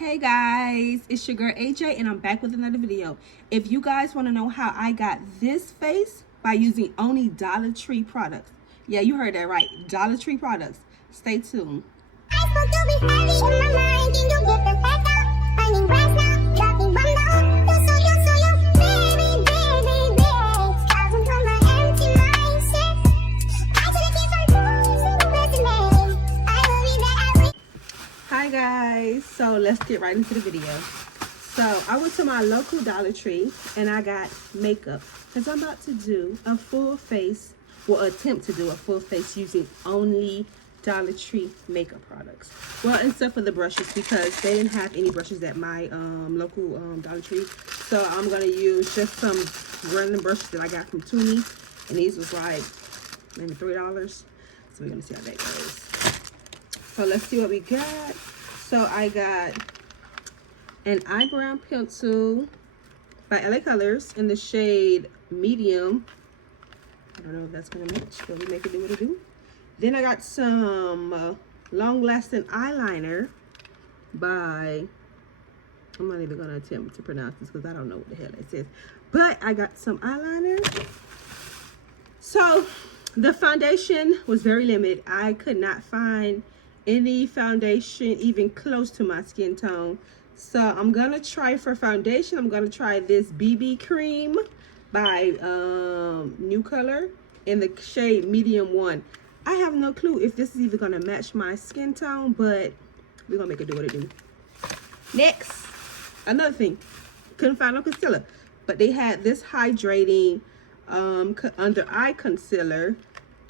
Hey guys, it's your girl AJ and I'm back with another video. If you guys want to know how I got this face by using only Dollar Tree products. Yeah, you heard that right. Dollar Tree products. Stay tuned. Hi guys, so let's get right into the video. So I went to my local Dollar Tree and I got makeup because I'm about to do a full face, well, attempt to do a full face using only Dollar Tree makeup products. Well, except for the brushes because they didn't have any brushes at my local Dollar Tree. So I'm gonna use just some random brushes that I got from Toomey, and these was like maybe $3. So we're gonna see how that goes. So let's see what we got. So I got an eyebrow pencil by LA Colors in the shade medium. I don't know if that's gonna match, but we make it do what it do. Then I got some long-lasting eyeliner by, I'm not even gonna attempt to pronounce this because I don't know what the hell it says. But I got some eyeliner. So the foundation was very limited. I could not find any foundation even close to my skin tone. So I'm gonna try for foundation. I'm gonna try this BB cream by New Color in the shade medium 1. I have no clue if this is even gonna match my skin tone, but we're gonna make it do what it do. Next, another thing, couldn't find no concealer, but they had this hydrating under eye concealer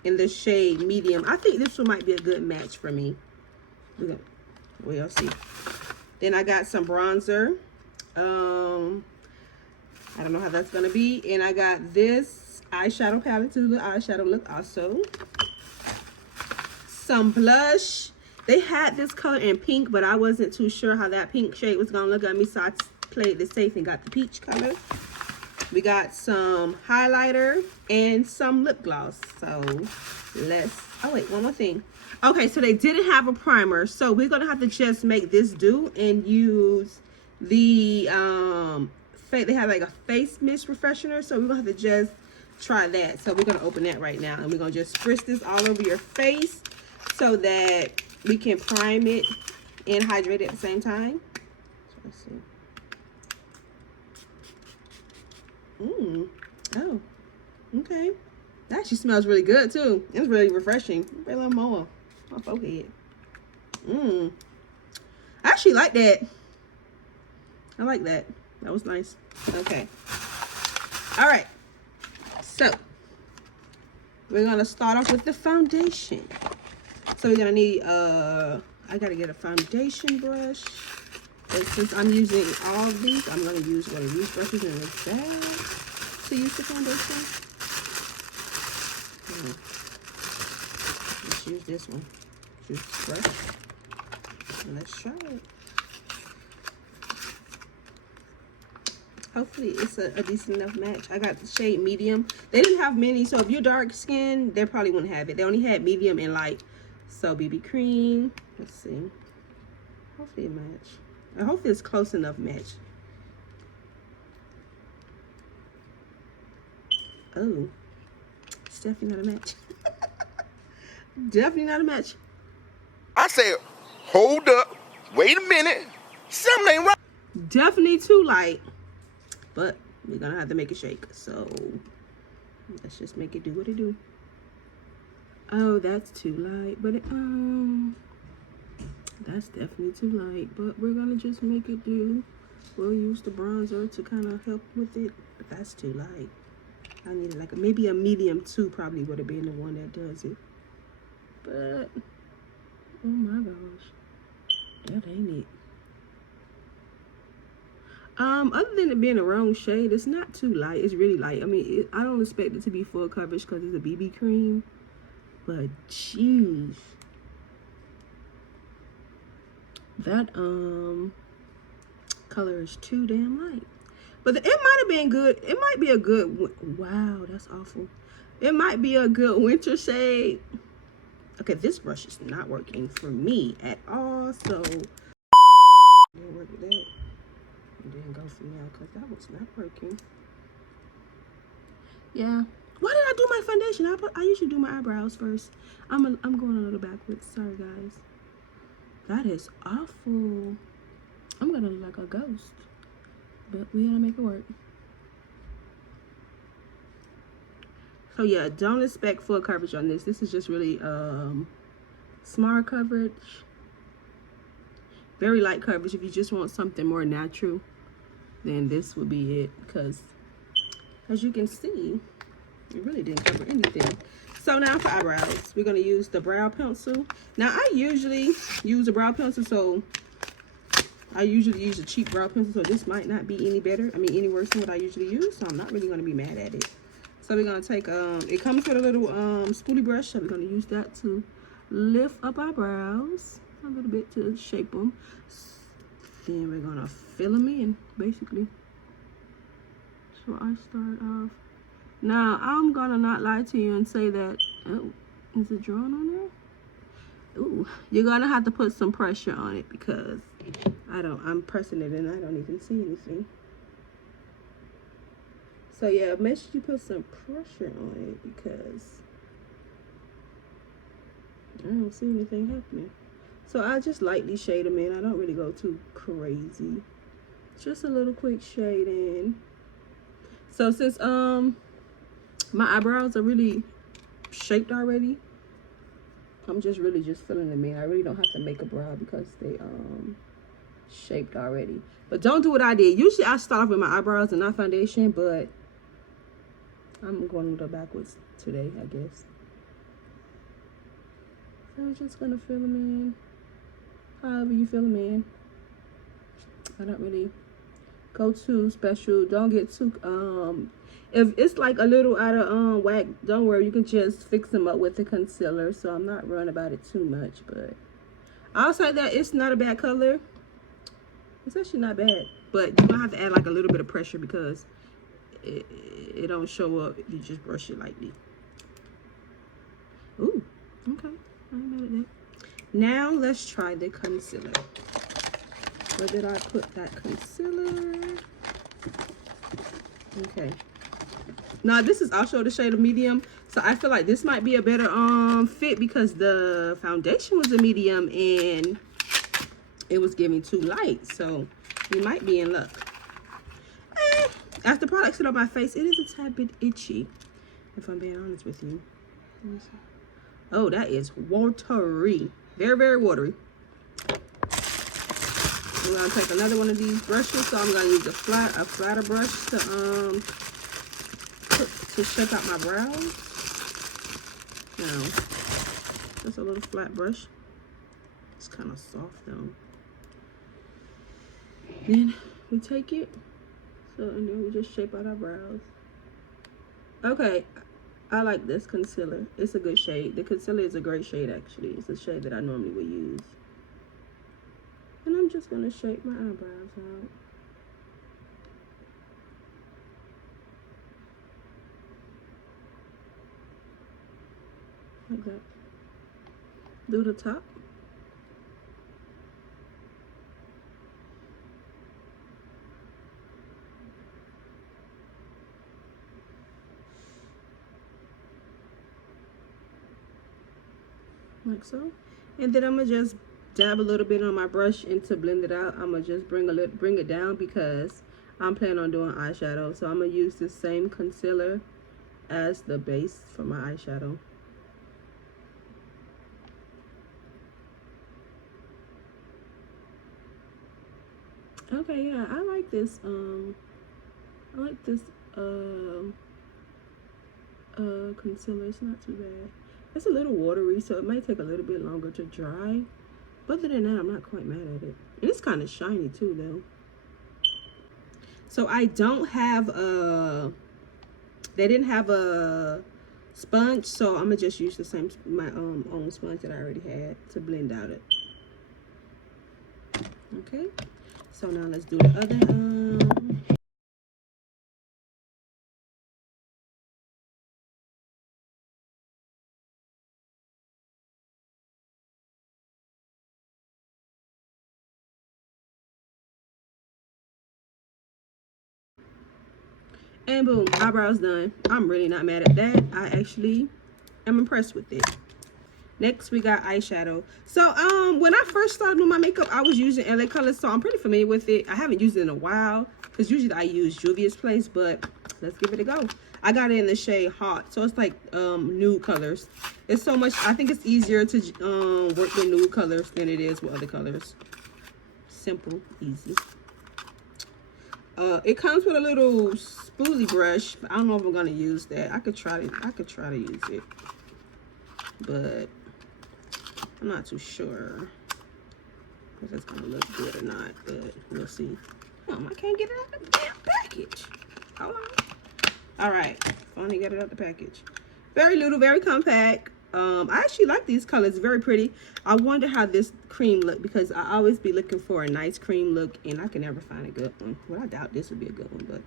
in the shade medium. I think this one might be a good match for me. We'll see. Then I got some bronzer. I don't know how that's gonna be. And I got this eyeshadow palette to do the eyeshadow look also. Some blush. They had this color in pink, but I wasn't too sure how that pink shade was gonna look at me, so I played it safe and got the peach color. We got some highlighter and some lip gloss. So let's, oh wait, one more thing. Okay, so they didn't have a primer, so we're gonna have to just make this do and use the they have like a face mist refreshener, so we're gonna have to just try that. So we're gonna open that right now and we're gonna just spritz this all over your face so that we can prime it and hydrate it at the same time. So let's see. Oh, okay. That actually smells really good too. It's really refreshing. A little more. My forehead. I actually like that. I like that. That was nice. Okay. All right. So we're gonna start off with the foundation. So we're gonna need I gotta get a foundation brush. And since I'm using all of these, I'm gonna use one of these brushes in this bag to use the foundation. Let's use this one. Use this brush. And let's try it. Hopefully it's a decent enough match. I got the shade medium. They didn't have many, so if you're dark skinned, they probably wouldn't have it. They only had medium and light. So BB cream. Let's see. Hopefully it match. I hope it's close enough match. Oh, it's definitely not a match. Definitely not a match. I said, hold up, wait a minute, something ain't right. Definitely too light, but we're gonna have to make it shake. So let's just make it do what it do. Oh, that's too light, but it, that's definitely too light, but we're gonna just make it do. We'll use the bronzer to kind of help with it, but that's too light. I need like maybe a medium 2 probably would have been the one that does it. But oh my gosh, that ain't it. Other than it being a wrong shade, it's not too light. It's really light. I mean, I don't expect it to be full coverage because it's a BB cream, but jeez. That color is too damn light. But it might have been good. It might be a good, wow, that's awful. It might be a good winter shade. Okay, this brush is not working for me at all, so it didn't work fixing now because that was not working. Yeah. Why did I do my foundation? I usually do my eyebrows first. I'm going a little backwards. Sorry, guys. That is awful. I'm gonna look like a ghost, but we gotta make it work. So yeah, don't expect full coverage on this. This is just really smart coverage, very light coverage. If you just want something more natural, then this would be it, because as you can see, it really didn't cover anything. So now for eyebrows, we're gonna use the brow pencil. Now I usually use a brow pencil, so I usually use a cheap brow pencil, so this might not be any better, any worse than what I usually use, so I'm not really gonna be mad at it. So we're gonna take, it comes with a little spoolie brush, so we're gonna use that to lift up our brows a little bit to shape them. Then we're gonna fill them in, basically. So I start off. Now, I'm gonna not lie to you and say that, oh, is it drawn on there? Ooh, you're gonna have to put some pressure on it because I'm pressing it and I don't even see anything. So yeah, make sure you put some pressure on it because I don't see anything happening. So I just lightly shade them in. I don't really go too crazy. Just a little quick shading. So since my eyebrows are really shaped already, I'm just really filling them in. I really don't have to make a brow because they shaped already. But don't do what I did. Usually I start off with my eyebrows and not foundation, but I'm going a little backwards today, I guess. So I'm just gonna fill them in however you fill them in. I don't really go too special. Don't get too if it's like a little out of whack, don't worry, you can just fix them up with the concealer. So I'm not worrying about it too much, but I'll say that it's not a bad color. It's actually not bad, but you're gonna have to add like a little bit of pressure because it don't show up if you just brush it lightly. Ooh, okay, I ain't mad at that. Now let's try the concealer. Where did I put that concealer? Okay. Now this is also the shade of medium, so I feel like this might be a better fit because the foundation was a medium and it was giving too light, so you might be in luck. After product sit on my face, it is a tad bit itchy, if I'm being honest with you. Oh, that is watery, very, very watery. We're gonna take another one of these brushes, so I'm gonna use a flatter brush to shape out my brows. Now, just a little flat brush. It's kind of soft though. Then we take it, and then we just shape out our brows. Okay, I like this concealer. It's a good shade. The concealer is a great shade actually. It's a shade that I normally would use. And I'm just gonna shape my eyebrows out. Like that. Do the top. Like so. And then I'm gonna just dab a little bit on my brush and to blend it out. I'm gonna just bring it down because I'm planning on doing eyeshadow. So I'm gonna use the same concealer as the base for my eyeshadow. Okay, yeah, I like this concealer. It's not too bad. It's a little watery, so it might take a little bit longer to dry. But other than that, I'm not quite mad at it. And it's kind of shiny too, though. So I don't have they didn't have a sponge, so I'm gonna just use my own sponge that I already had to blend out it. Okay. So now let's do the other And boom, eyebrows done. I'm really not mad at that. I actually am impressed with it. Next, we got eyeshadow. So, when I first started doing my makeup, I was using LA Colors, so I'm pretty familiar with it. I haven't used it in a while, because usually I use Juvia's Place, but let's give it a go. I got it in the shade Hot, so it's like nude colors. It's so much, I think it's easier to work with nude colors than it is with other colors. Simple, easy. It comes with a little spoolie brush, but I don't know if I'm gonna use that. I could try to use it, but I'm not too sure if it's gonna look good or not, but we'll see. I can't get it out of the damn package. Hold on. All right, finally got it out the package. Very little, very compact. I actually like these colors, very pretty. I wonder how this cream look, because I always be looking for a nice cream look and I can never find a good one. Well, I doubt this would be a good one, but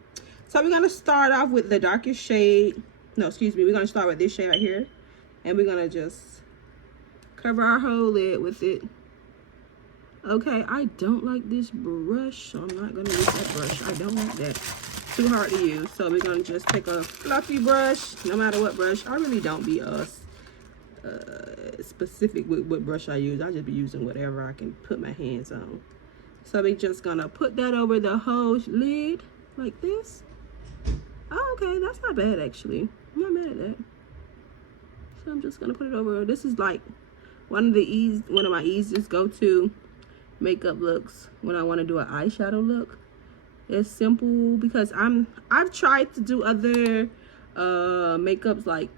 so we're gonna start off with the darkest shade. No, excuse me, we're gonna start with this shade right here, and we're gonna just cover our whole lid with it. Okay, I don't like this brush, so I'm not gonna use that brush. I don't like that. Too hard to use. So we're gonna just take a fluffy brush, no matter what brush. I really don't be specific with what brush I use. I just be using whatever I can put my hands on. So we're just gonna put that over the whole lid like this. Oh, okay, that's not bad actually. I'm not mad at that. So I'm just gonna put it over. This is like one of my easiest go-to makeup looks when I want to do an eyeshadow look. It's simple because I've tried to do other makeups like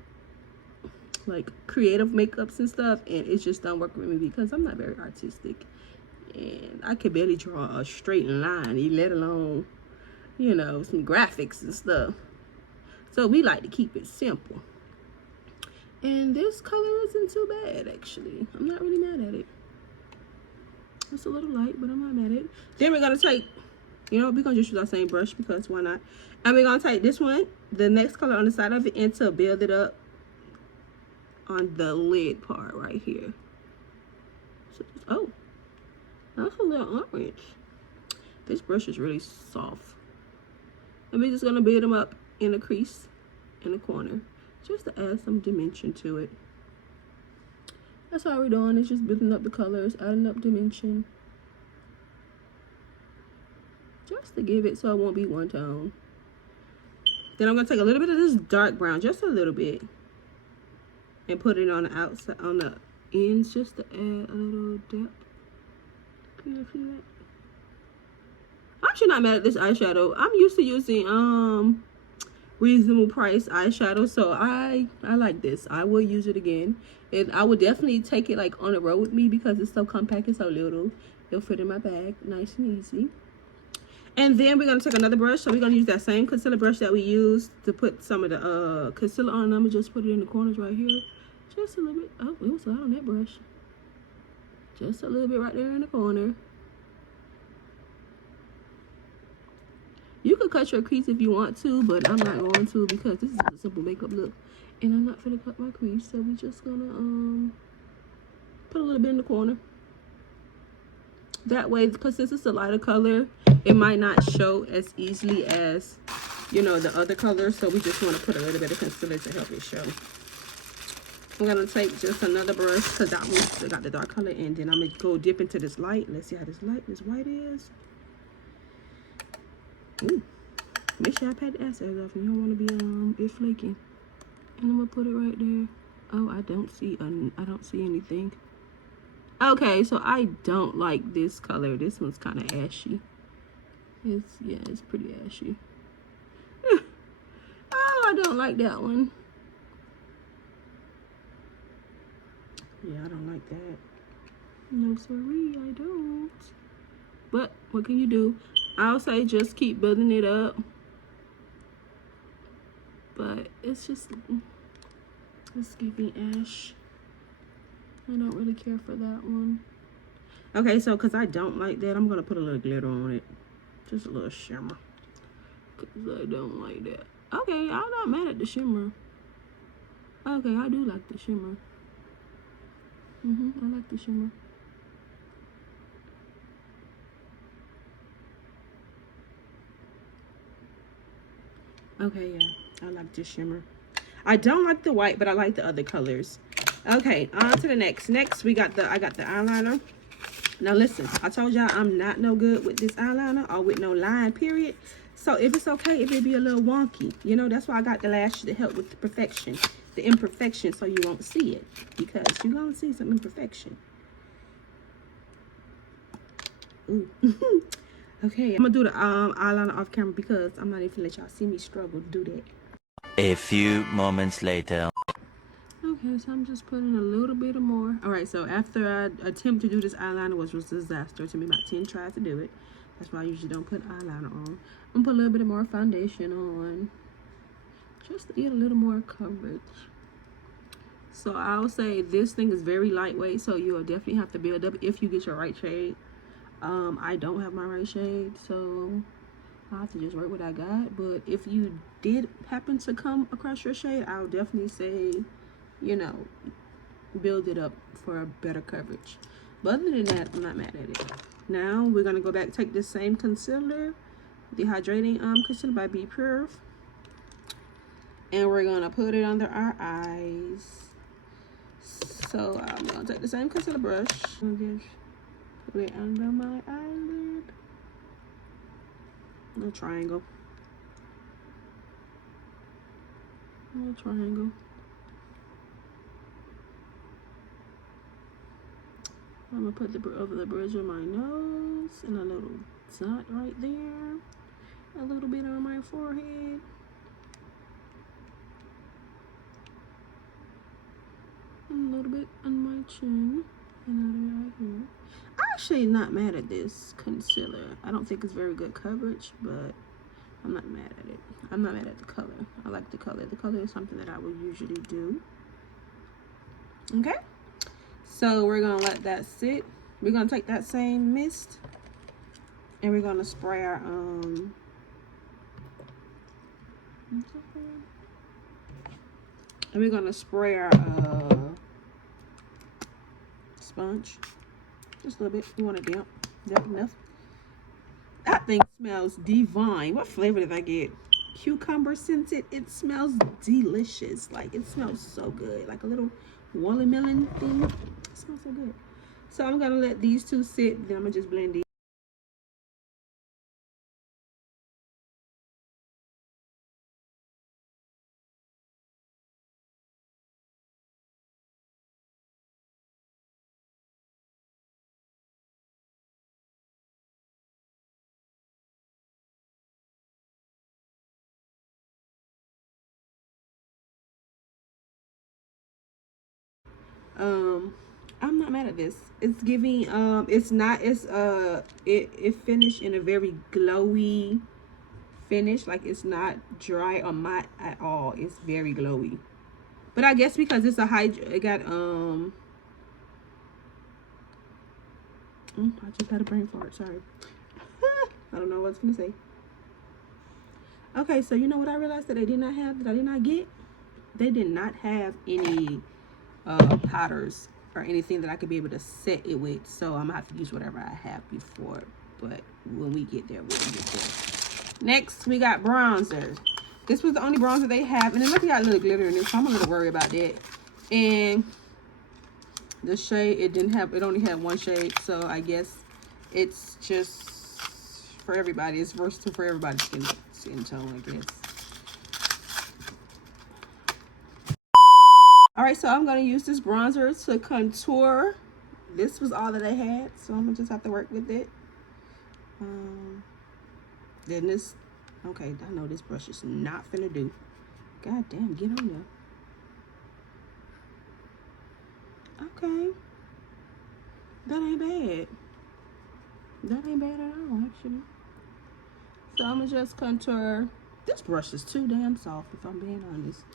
creative makeups and stuff, and it just don't work with me because I'm not very artistic and I can barely draw a straight line, let alone, you know, some graphics and stuff. So we like to keep it simple. And this color isn't too bad actually. I'm not really mad at it. It's a little light, but I'm not mad at it. Then we're gonna take, you know, we're gonna just use our same brush because why not? And we're gonna take this one, the next color on the side of it, and to build it up on the lid part right here. So, oh, that's a little orange. This brush is really soft. And we're just gonna build them up in a crease in the corner, just to add some dimension to it. That's all we're doing, is just building up the colors, adding up dimension, just to give it so it won't be one tone. Then I'm gonna take a little bit of this dark brown, just a little bit, and put it on the outside, on the ends, just to add a little depth. Can you see that? I'm actually not mad at this eyeshadow. I'm used to using reasonable price eyeshadow, so I like this. I will use it again, and I would definitely take it like on the road with me because it's so compact and so little. It'll fit in my bag nice and easy. And then we're gonna take another brush. So we're gonna use that same concealer brush that we used to put some of the concealer on. I'm gonna just put it in the corners right here, just a little bit. Oh, it was a lot on that brush. Just a little bit right there in the corner. You could cut your crease if you want to, but I'm not going to because this is a simple makeup look, and I'm not gonna cut my crease. So we're just gonna put a little bit in the corner. That way, because since it's a lighter color, it might not show as easily as, you know, the other colors. So we just want to put a little bit of concealer to help it show. I'm gonna take just another brush because that one still got the dark color, and then I'm gonna go dip into this light. Let's see how this white is. Ooh, make sure I pat the assets off. You don't want to be it flaking. And I'm gonna put it right there. Oh, I don't see anything. Okay, so I don't like this color. This one's kind of ashy. It's pretty ashy. Oh, I don't like that one. Yeah, I don't like that. No, sorry, I don't. But what can you do? I'll say just keep building it up. But it's giving ash. I don't really care for that one. Okay, so because I don't like that, I'm going to put a little glitter on it. Just a little shimmer. Because I don't like that. Okay, I'm not mad at the shimmer. Okay, I do like the shimmer. I like the shimmer. Okay, yeah, I like this shimmer. I don't like the white, but I like the other colors. Okay, on to the next. Next, I got the eyeliner. Now listen, I told y'all I'm not no good with this eyeliner or with no line, period. So if it's okay if it be a little wonky, you know, that's why I got the lash to help with the perfection, the imperfection, so you won't see it, because you're gonna see some imperfection. Ooh. Okay, I'm gonna do the eyeliner off camera because I'm not even gonna let y'all see me struggle to do that. A few moments later. Okay, so I'm just putting a little bit more. All right, so after I attempt to do this eyeliner, which was a disaster, it took me about 10 tries to do it. That's why I usually don't put eyeliner on. I'm gonna put a little bit more foundation on, just to get a little more coverage. So I'll say this thing is very lightweight, so you'll definitely have to build up if you get your right shade. I don't have my right shade, so I'll have to just work what I got. But if you did happen to come across your shade, I'll definitely say, you know, build it up for a better coverage. But other than that, I'm not mad at it. Now we're gonna go back, take this same concealer, the hydrating concealer by Be Pure, and we're gonna put it under our eyes. So I'm gonna take the same concealer brush and just put it under my eyelid. A triangle. A triangle. I'm gonna put the over the bridge of my nose and a little dot right there. A little bit on my forehead. And a little bit on my chin. And a little bit right here. I'm actually not mad at this concealer. I don't think it's very good coverage, but I'm not mad at it. I'm not mad at the color. I like the color. The color is something that I would usually do. Okay. So we're gonna let that sit. We're gonna take that same mist and we're gonna spray our and we're gonna spray our sponge just a little bit. You want it damp? That enough? That thing smells divine. What flavor did I get? Cucumber scented. It smells delicious. Like, it smells so good. Like a little watermelon thing. It smells so good. So I'm gonna let these two sit. Then I'm gonna just blend these. I'm not mad at this. It's giving it's not, it finished in a very glowy finish. Like, it's not dry or matte at all. It's very glowy. But I guess because it's a it got I just had a brain fart, sorry. I don't know what I was gonna say. Okay, so you know what I realized that they did not have, that I did not get? They did not have any powders or anything that I could be able to set it with. So I'm gonna have to use whatever I have before. But when we get there, we'll get there. Next, we got bronzer. This was the only bronzer they have. And it look, got a little glitter in it, so I'm a little worried about that. And the shade, it only had one shade. So I guess it's just for everybody. It's versatile for everybody's skin tone, I guess. All right, so I'm gonna use this bronzer to contour. This was all that I had, so I'm gonna just have to work with it. Then this, okay, I know this brush is not finna do. God damn, get on there. Okay, that ain't bad. That ain't bad at all, actually. So I'm gonna just contour. This brush is too damn soft, if I'm being honest.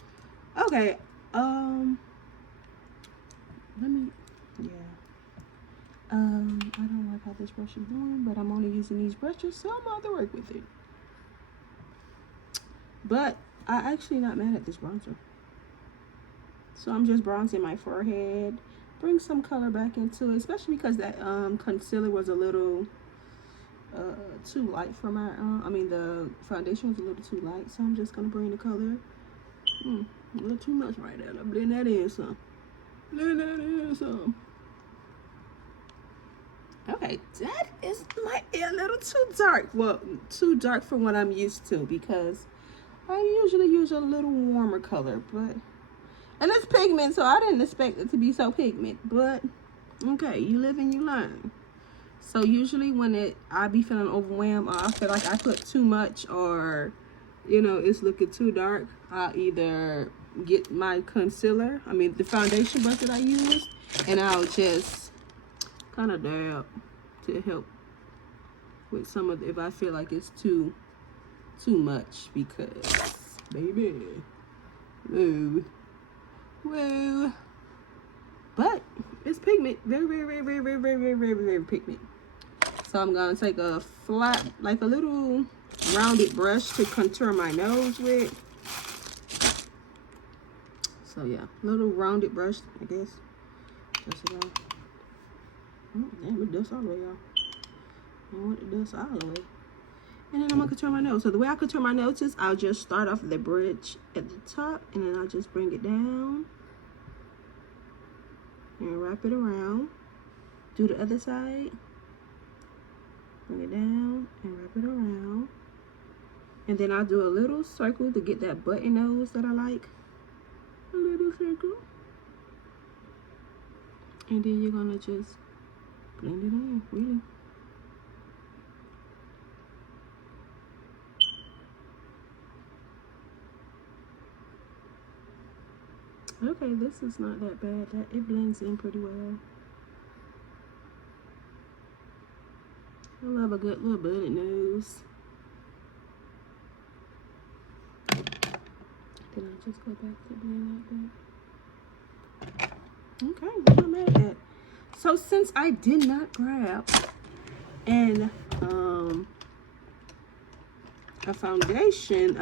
Okay, let me, yeah. I don't like how this brush is doing, but I'm only using these brushes, so I'm about to work with it. But I actually not mad at this bronzer. So I'm just bronzing my forehead, bring some color back into it, especially because that concealer was a little too light for my, the foundation was a little too light. So I'm just going to bring the color. A little too much right there. I'll blend that in some. Blend that in some. Okay, that is might be a little too dark. Well, too dark for what I'm used to, because I usually use a little warmer color, but and it's pigment, so I didn't expect it to be so pigment. But okay, you live and you learn. So usually when I be feeling overwhelmed, or I feel like I put too much, or it's looking too dark, I'll either get my concealer, the foundation brush that I used, and I'll just kind of dab to help with some of if I feel like it's too much, because baby, woo, but it's pigment, very pigment. So I'm gonna take a flat, like a little rounded brush to contour my nose with. So yeah, little rounded brush, I guess. Just about. Damn, it dust all the way, y'all. I want it dust all the way. And then I'm gonna contour my nose. So the way I contour my nose is I'll just start off the bridge at the top, and then I'll just bring it down and wrap it around. Do the other side. Bring it down and wrap it around. And then I'll do a little circle to get that button nose that I like. A little circle. And then you're gonna just blend it in, really. Okay, this is not that bad. It blends in pretty well. I love a good little butted nose. Then I'll just go back to blend like that. Okay, I'm not mad at that. So since I did not grab a foundation,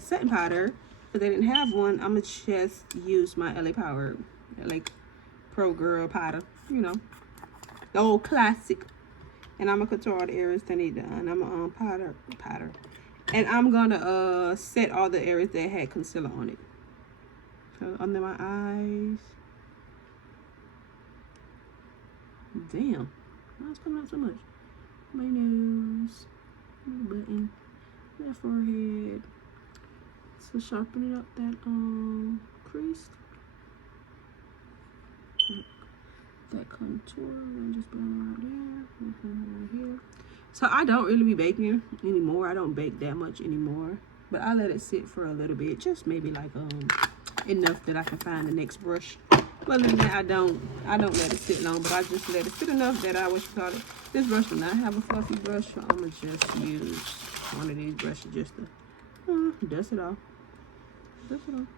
setting powder, but they didn't have one, I'm gonna just use my LA Power, like Pro Girl powder, the old classic. And I'm gonna contour all the areas that need done. I'm gonna powder, and I'm gonna set all the areas that had concealer on it. So under my eyes. Damn, why is coming out so much? My nose, my button, that forehead. So sharpening up that crease, that contour, and just blend right there, right here. So I don't really be baking anymore. I don't bake that much anymore, but I let it sit for a little bit, just maybe like enough that I can find the next brush. Well, then I don't let it sit long, but I just let it sit enough that this brush does not have a fluffy brush, so I'm gonna just use one of these brushes just to dust it off. Dust it off.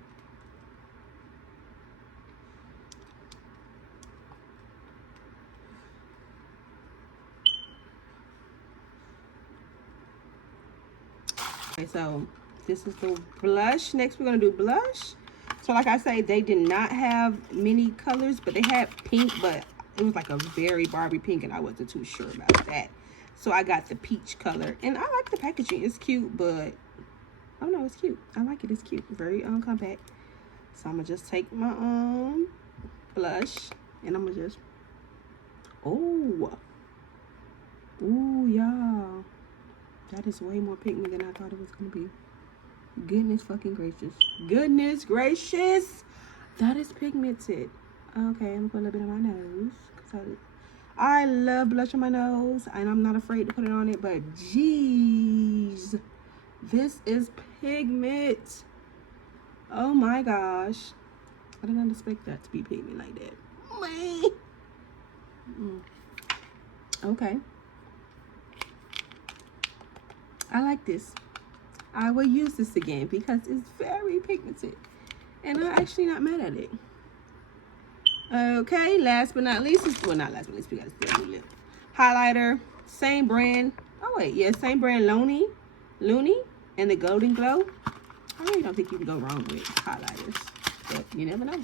Okay, so this is the blush. Next, we're gonna do blush. So like I say, they did not have many colors, but they had pink, but it was like a very Barbie pink, and I wasn't too sure about that. So I got the peach color, and I like the packaging. It's cute, but oh no, it's cute. I like it. It's cute. Very compact. So I'm gonna just take my blush, and I'm gonna just y'all, that is way more pigment than I thought it was gonna be. Goodness fucking gracious. Goodness gracious. That is pigmented. Okay, I'm gonna put a little bit on my nose, because I love blush on my nose, and I'm not afraid to put it on it, but jeez, this is pigment. Oh my gosh. I didn't expect that to be pigment like that. Okay. I like this. I will use this again because it's very pigmented, and I'm actually not mad at it. Okay, last but not least, well, not last but least, we got a still lip highlighter, same brand. Oh wait, yeah, same brand, Looney, and the Golden Glow. I really don't think you can go wrong with highlighters, but you never know.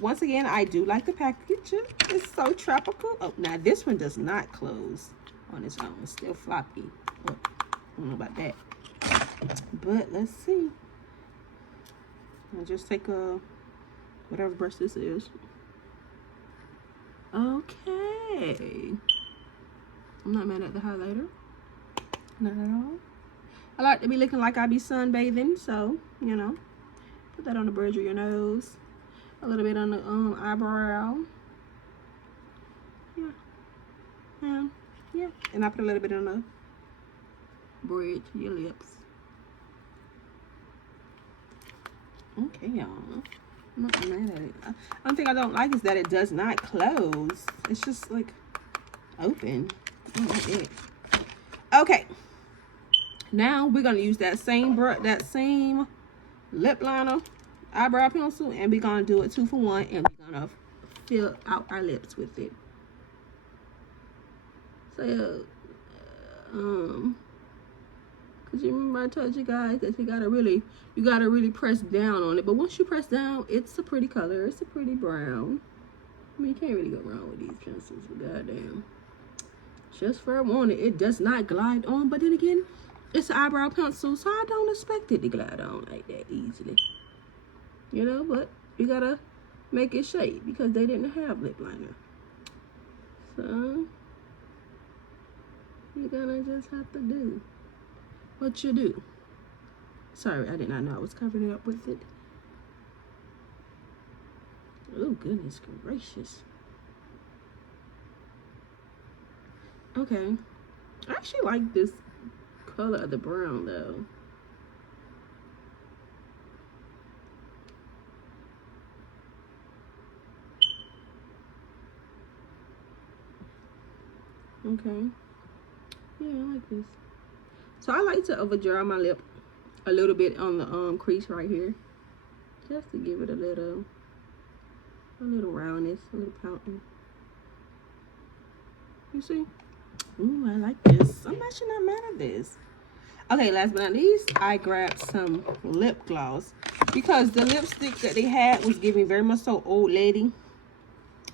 Once again, I do like the package. It's so tropical. Oh, now this one does not close. on its own. It's still floppy. But I don't know about that. But let's see. I'll just take a whatever brush this is. Okay. I'm not mad at the highlighter. Not at all. I like to be looking like I be sunbathing, so you know, put that on the bridge of your nose, a little bit on the eyebrow. Yeah, and I put a little bit on the bridge of your lips. Okay, y'all. I'm not mad at it. One thing I don't like is that it does not close. It's just like open. I don't like it. Okay. Now we're gonna use that same lip liner, eyebrow pencil, and we're gonna do it 2 for 1, and we're gonna fill out our lips with it. So, cause you remember I told you guys that you gotta really press down on it. But once you press down, it's a pretty color. It's a pretty brown. I mean, you can't really go wrong with these pencils. But goddamn, just for a warning, it does not glide on. But then again, it's an eyebrow pencil, so I don't expect it to glide on like that easily. You know, but you gotta make it shade because they didn't have lip liner. So you're gonna just have to do what you do. Sorry, I did not know I was covering it up with it. Oh, goodness gracious. Okay. I actually like this color of the brown, though. Okay. Yeah, I like this. So I like to overdraw my lip a little bit on the crease right here, just to give it a little roundness, a little pouting. You see? Ooh, I like this. I'm actually not mad at this. Okay, last but not least, I grabbed some lip gloss because the lipstick that they had was giving very much so old lady.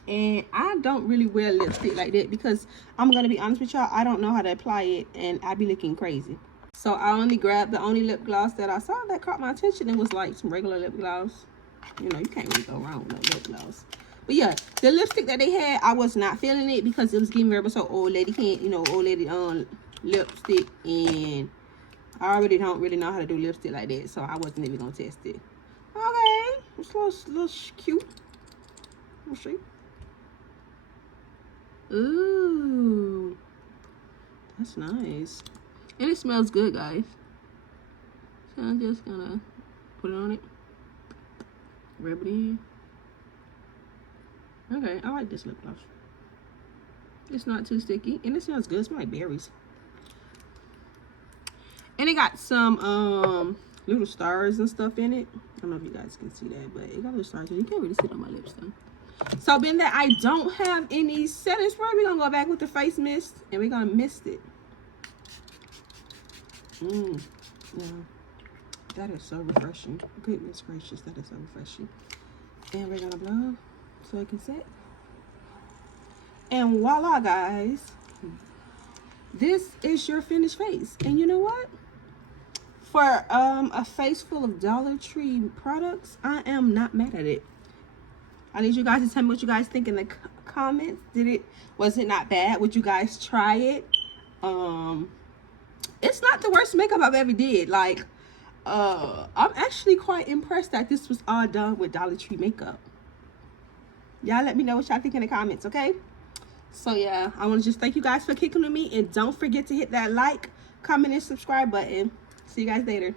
And I don't really wear lipstick like that because I'm gonna be honest with y'all, I don't know how to apply it and I be looking crazy. So I only grabbed the only lip gloss that I saw that caught my attention. It was like some regular lip gloss. You know, you can't really go wrong with no lip gloss. But yeah, the lipstick that they had, I was not feeling it because it was giving very much so old lady can't, you know, old lady lipstick, and I already don't really know how to do lipstick like that, so I wasn't even gonna test it. Okay, it's a little cute. Let's see. Ooh, that's nice. And it smells good, guys. So I'm just gonna put it on it. Rub it in. Okay, I like this lip gloss. It's not too sticky. And it smells good. It smells like berries. And it got some little stars and stuff in it. I don't know if you guys can see that, but it got little stars. You can't really see it on my lips though. So being that I don't have any setting spray, we're gonna go back with the face mist and we're gonna mist it. Yeah, that is so refreshing. Goodness gracious, that is so refreshing. And we're gonna blow so it can set. And voila, guys, this is your finished face. And you know what? For a face full of Dollar Tree products, I am not mad at it. I need you guys to tell me what you guys think in the comments. Was it not bad? Would you guys try it? It's not the worst makeup I've ever did. Like, I'm actually quite impressed that this was all done with Dollar Tree makeup. Y'all let me know what y'all think in the comments, okay? So yeah, I want to just thank you guys for kicking with me, and don't forget to hit that like, comment, and subscribe button. See you guys later.